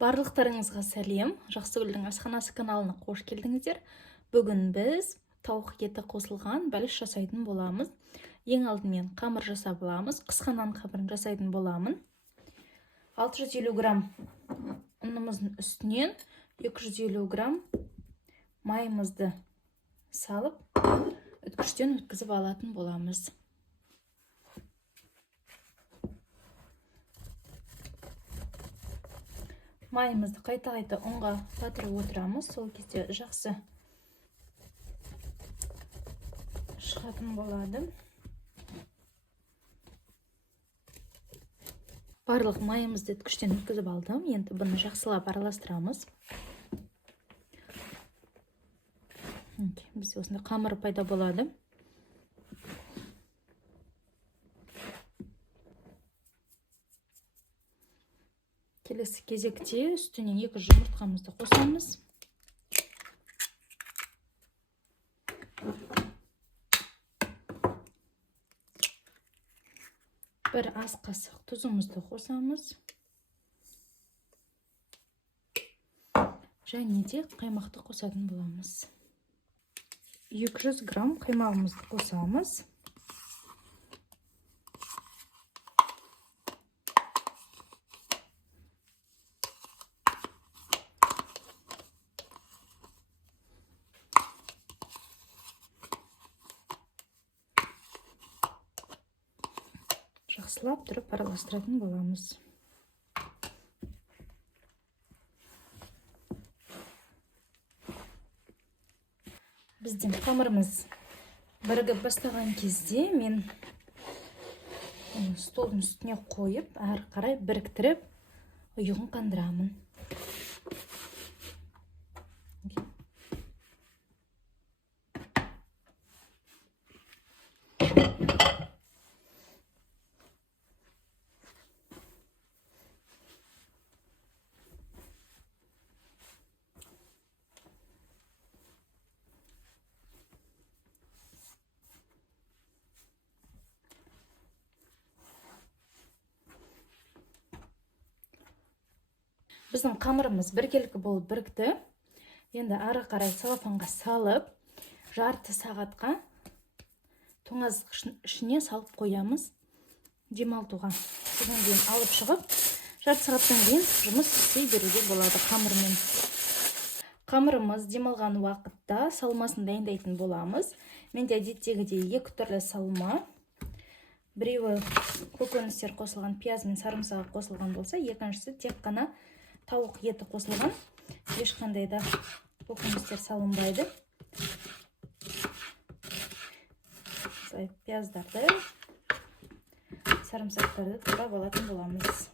Барлықтарыңызға сәлем. Жақсыгүлдің асханасы каналына қош келдіңіздер. Бүгін біз тауық еті қосылған бәліш жасайтын боламыз. Ең алдымен қамыр жасап аламыз. Қысқа нан қамырын жасайтын боламын. 650 грамм ұнымыздың үстінен 250 грамм майымызды салып, үткіштен өткізіп алатын боламыз. Майымызды қайта-қайта ұнға батырып отырамыз. Сол кезде жақсы шығатын болады. Барлық майымызды үткіштен өткізіп алдым. Енді бұны жақсылап араластырамыз. Бізде осында қамыр пайда болады. Келесі кезекте үстінен 2 жұмыртқамызды қосамыз. Бір ас қасық тұзымызды қосамыз. Және де қаймақты қосатын боламыз. 200 грамм қаймағымызды қосамыз. Жақсылап тұрып араластыратын боламыз. Біздің қамырымыз бірігіп бастаған кезде мен столдың үстіне қойып, әрі қарай біріктіріп, ұйығын қандырамын. Біздің қамырымыз біркелкі болып бірікті. Енді ары қарай целлофанға салып, жарты сағатқа тоңазытқыштың ішіне салып қоямыз. Демалтуға. Содан кейін алып шығып, жарты сағаттан кейін жұмыс істей беруге болады қамырмен. Қамырымыз демалған уақытта салмасын дайындайтын боламыз. Менде әдеттегідей 2 түрлі салма. Біреуі көкөністер қосылған, пияз мен сарымсағы қосылған болса, екіншісі тек қана тауық еті қосылған. Ешқандай да көкөністер салынбайды. Пияздарды, сарымсақтарды турап алатын боламыз.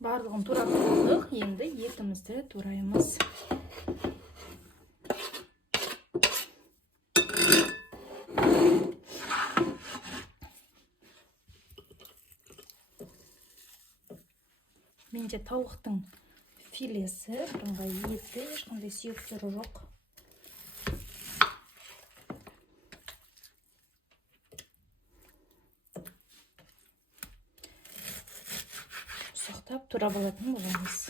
Барлығын турап болдық. Енді етімізді тураймыз. Менде тауықтың филесі, бірыңғай еті, ешқандай сүйектері жоқ. Ұсақтап турап алатын боламыз.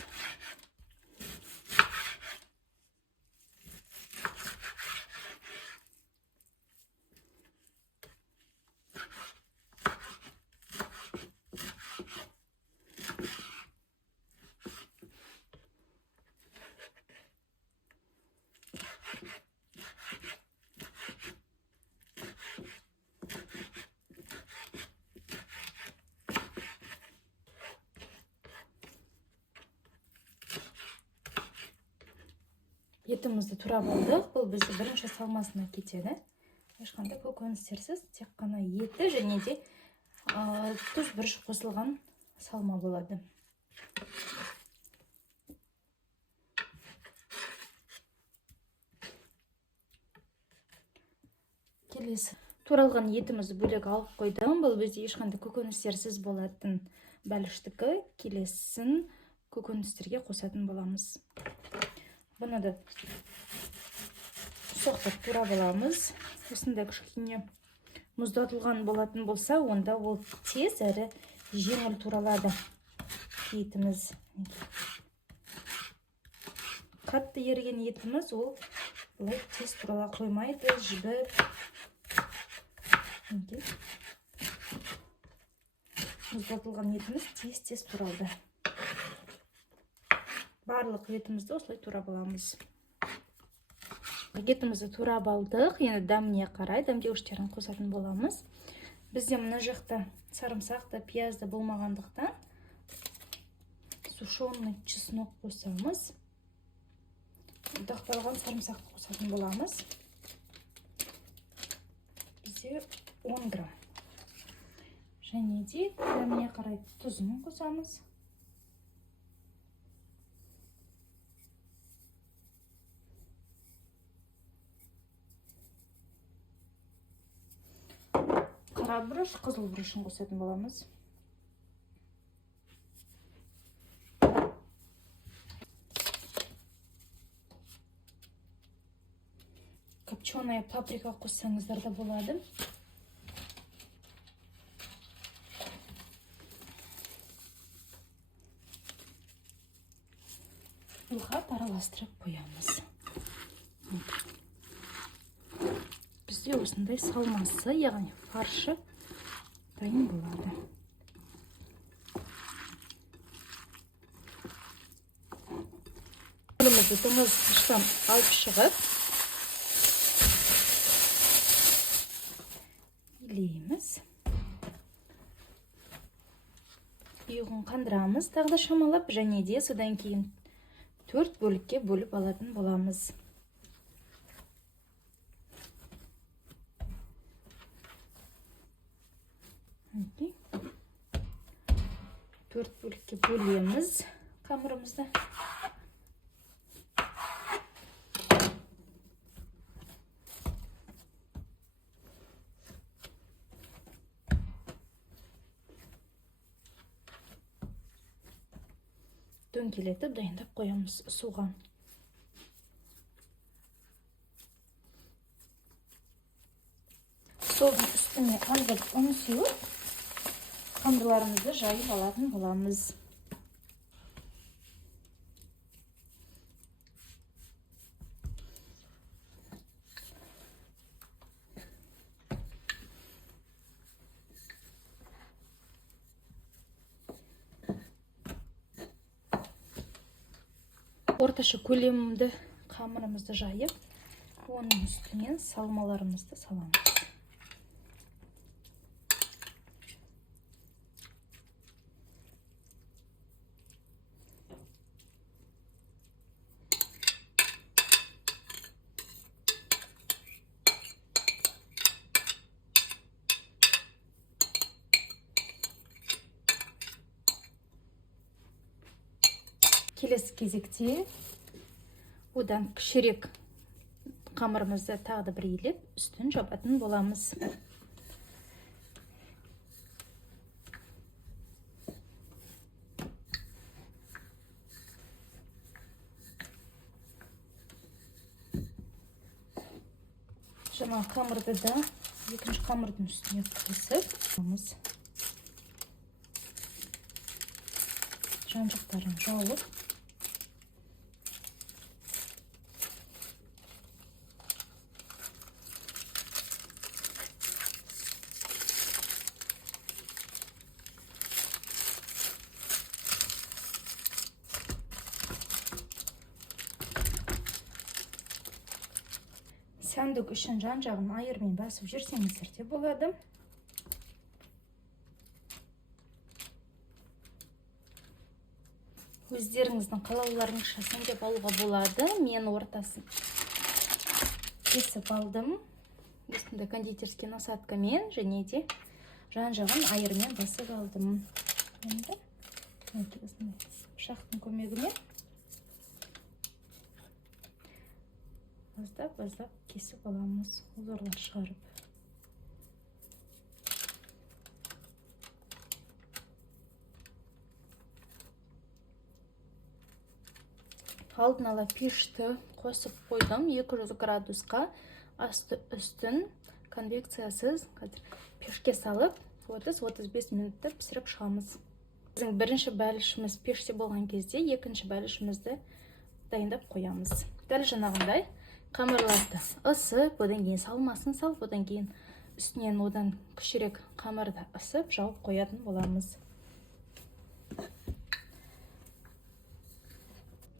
етімізді турап алдық. Бұл бізді бірінші салмасына кетеді. Ешқандай көкөністерсіз, тек қана еті және де тұз бүріш қосылған салма болады. Келесі туралған етімізді бөлек алып қойдым. Бұл бізде ешқандай көкөністерсіз болатын бәліштікі. Келесін көкөністерге қосатын боламыз. Бұны да соқтап турап аламыз. Осындай кішкене мұздатылған болатын болса, онда ол тез әрі жеңіл туралады етіміз. Қатты еріген етіміз ол бұлай тез турала қоймайды, жібіп. Мұздатылған етіміз тез туралды. Барлық етімізді осылай турап аламыз. Етімізді турап алдық. Енді дәміне қарай дәмдеуіштерін қосатын боламыз. Бізде мына жақта сарымсақты, пиязды болмағандықтан сушеный чеснок қосамыз. Дақталған сарымсақты қосатын боламыз. Бізде 10 грамм. Және де дәміне қарай тұзын қосамыз. Қара бұрыш, қызыл бұрышын қосатын боламыз. Копченая паприка қоссаңыздар да болады. Бұлға араластырып қоямыз. Бізде осындай салмасы, яғни фаршы дайын болады. Бұнымызды тоңазытқыштан алып шығып, илейміз. Ұйығын қандырамыз, тағы да шамалап, және де содан кейін 4 бөлікке бөліп алатын боламыз. Төрт бөлікке бөлеміз қамырымызды. Дөңгелетіп дайындап қоямыз суға. Столдың үстіне азық ұн сеуіп, қамырларымызды жайып алатын боламыз. Орташа көлемді қамырымызды жайып, оның үстінен салмаларымызды саламыз. Келесі кезекте одан кішірек қамырымызды тағы да бір илеп, үстін жабатын боламыз. Жаңа қамырды да екінші қамырдың үстіне қосып, жан-жақтарын жауып, сәндік үшін жан-жағын айырмен басып жүрсеңіздер де болады. өздеріңіздің қалауларыңызша деп алуға болады. Мен ортасын кесіп алдым. Үстінде кондитерский насадкамен және де жан-жағын айырмен басып алдым. Енді пышақтың көмегімен аздап кесіп аламыз, узорлар шығарып. Алдын ала пешті қосып қойдым 200 градусқа, асты үстін конвекциясыз пешке салып 30-35 минутта пісіріп шығамыз. Біздің бірінші бәлішіміз пеште болған кезде екінші бәлішімізді дайындап қоямыз. Дәл жаңағындай қамырларды ысып, одан кейін салмасын салып, одан кейін үстінен одан кішірек қамырды ысып, жауып қоятын боламыз.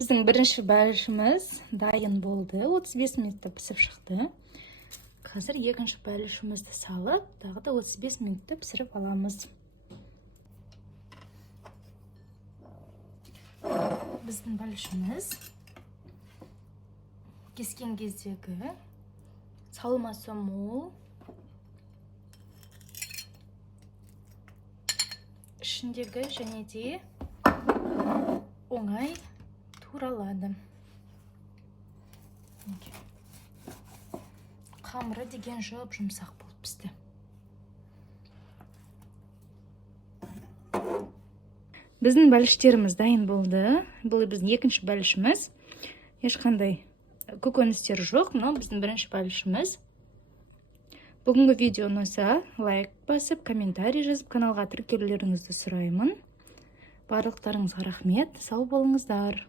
Біздің бірінші бәлішіміз дайын болды, 35 минутта пісіп шықты. Қазір екінші бәлішімізді салып, тағы да 35 минутта пісіріп аламыз. Біздің бәлішіміз кескен кездегі салмасы мол, ішіндегі және де оңай туралады. Қамыры деген жұмсақ болып пісті. Біздің бәліштеріміз дайын болды. Бұл біздің екінші бәлішіміз. Ешқандай көкөністер жоқ. Мынау біздің бірінші бәлішіміз. Бүгінгі видео ұнаса, лайк басып, комментарий жазып, каналға тіркелулеріңізді сұраймын. Барлықтарыңызға рахмет. Сау болыңыздар.